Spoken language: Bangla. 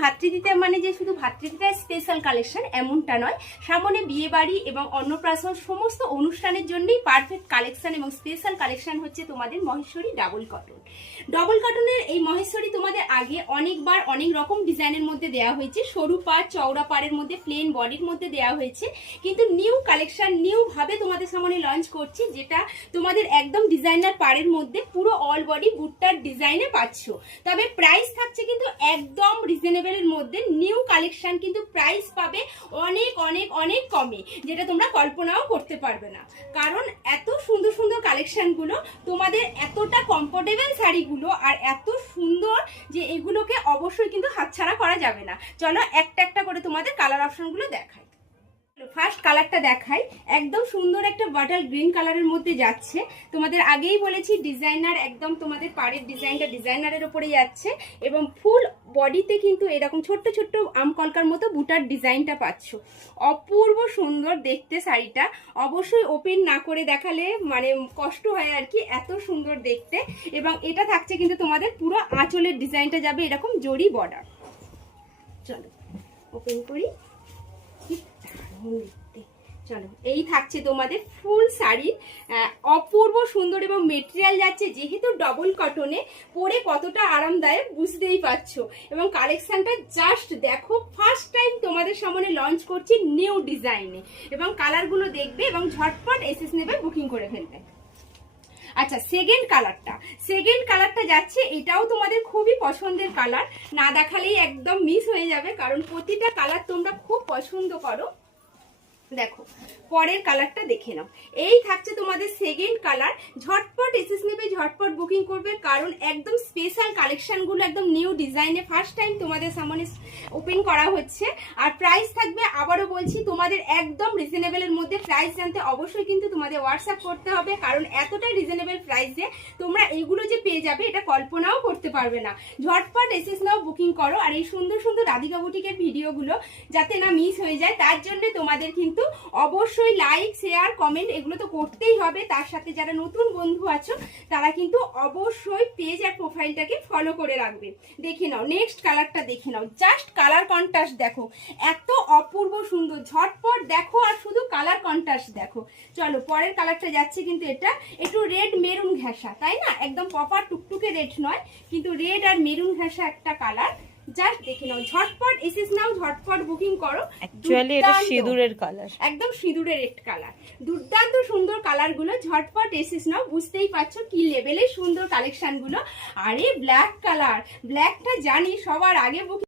ভাতৃদ্বিতীয়া মানে যে শুধু ভাতৃদ্বিতীয়া স্পেশাল কালেকশন এমনটা নয়, সামনে বিয়ে বাড়ি এবং অন্নপ্রাশন সমস্ত অনুষ্ঠানের জন্যই পারফেক্ট কালেকশন এবং স্পেশাল কালেকশন হচ্ছে তোমাদের মহেশ্বরী ডাবল কটন। ডাবল কটনের এই মহেশ্বরী তোমাদের আগে অনেকবার অনেক রকম ডিজাইনের মধ্যে দেওয়া হয়েছে, সরু পাড় চওড়া পাড়ের মধ্যে প্লেন বডির মধ্যে দেওয়া হয়েছে, কিন্তু নিউ কালেকশন নিউ ভাবে তোমাদের সামনে লঞ্চ করছি, যেটা তোমাদের একদম ডিজাইনার পাড়ের মধ্যে পুরো অল বডি বুটটার ডিজাইনে পাচ্ছ। তবে প্রাইস থাকছে কিন্তু একদম রিজনেবলের মধ্যে। নিউ কালেকশন কিন্তু প্রাইস পাবে অনেক অনেক অনেক কমে, যেটা তোমরা কল্পনাও করতে পারবে না। কারণ এত সুন্দর সুন্দর কালেকশনগুলো, তোমাদের এতটা কমফোর্টেবল শাড়িগুলো আর এত সুন্দর যে এগুলোকে অবশ্যই কিন্তু হাতছাড়া করা যাবে না। চলো একটা একটা করে তোমাদের কালার অপশনগুলো দেখাই। ফার্স্ট কালারটা দেখাই, একদম সুন্দর একটা বাটার গ্রিন কালারের মধ্যে যাচ্ছে। তোমাদের আগেই বলেছি ডিজাইনার, একদম তোমাদের পাড়ের ডিজাইনটা ডিজাইনারের উপরে যাচ্ছে এবং ফুল বডিতে কিন্তু এরকম ছোট্ট ছোট্ট আমকলকার মতো বুটার ডিজাইনটা পাচ্ছ। অপূর্ব সুন্দর দেখতে শাড়িটা, অবশ্যই ওপেন না করে দেখালে মানে কষ্ট হয় আর কি, এত সুন্দর দেখতে। এবং এটা থাকছে কিন্তু তোমাদের পুরো আঁচলের ডিজাইনটা যাবে এরকম জরি বর্ডার। চলো ওপেন করি। চলো, এই থাকছে তোমাদের ফুল শাড়ি, অপূর্ব সুন্দর এবং মেটেরিয়াল যাচ্ছে যেহেতু ডবল কটনে, পরে কতটা আরামদায়ক বুঝতেই পারছো। এবং কালেকশনটা জাস্ট দেখো, ফার্স্ট টাইম তোমাদের সামনে লঞ্চ করছি নিউ ডিজাইনে, এবং কালারগুলো দেখবে এবং ঝটপট এসএস নেবে, বুকিং করে ফেলবে। আচ্ছা, সেকেন্ড কালারটা যাচ্ছে, এটাও তোমাদের খুবই পছন্দের কালার, না দেখালেই একদম মিস হয়ে যাবে, কারণ প্রতিটা কালার তোমরা খুব পছন্দ করো। দেখো পরের কালারটা দেখে নাও, এই থাকছে তোমাদের সেকেন্ড কালার। ঝটপট এসএস নেবে, ঝটপট বুকিং করবে, কারণ একদম স্পেশাল কালেকশনগুলো একদম নিউ ডিজাইনে ফার্স্ট টাইম তোমাদের সামনে ওপেন করা হচ্ছে। আর প্রাইস থাকবে, আবারও বলছি, তোমাদের একদম রিজনেবলের মধ্যে। প্রাইস জানতে অবশ্যই কিন্তু তোমাদের হোয়াটসঅ্যাপ করতে হবে, কারণ এতটাই রিজনেবল প্রাইসে তোমরা এইগুলো যে পেয়ে যাবে এটা কল্পনাও করতে পারবে না। ঝটপট এসএস নাও, বুকিং করো। আর এই সুন্দর সুন্দর রাধিকা বুটিকের ভিডিওগুলো যাতে না মিস হয়ে যায়, তার জন্য তোমাদের কিন্তু অবশ্যই লাইক শেয়ার কমেন্ট এগুলো তো করতেই হবে। তার সাথে যারা নতুন বন্ধু আছো তারা কিন্তু অবশ্যই পেজ আর প্রোফাইলটাকে ফলো করে রাখবে। দেখে নাও নেক্সট কালারটা, দেখে নাও, জাস্ট কালার কন্ট্রাস্ট দেখো, এত অপূর্ব সুন্দর। ঝটপট দেখো আর শুধু কালার কন্ট্রাস্ট দেখো। চলো পরের কালারটা যাচ্ছে কিন্তু এটা একটু রেড মেরুন ঘেঁষা, তাই না? একদম প্রপার টুকটুকে রেড নয়, কিন্তু রেড আর মেরুন ঘেঁষা একটা কালার। জাস্ট দেখে নাও, ঝটপট এসএস নাও, ঝটপট বুকিং করো। অ্যাকচুয়ালি এটা সিঁদুরের কালার, একদম সিঁদুরের রেড কালার, দুর্দান্ত সুন্দর কালারগুলো। ঝটপট এসএস নাও, বুঝতেই পারছো কি লেভেলের সুন্দর কালেকশনগুলো। আরে ব্ল্যাক কালার, ব্ল্যাকটা জানি সবার আগে বুকিং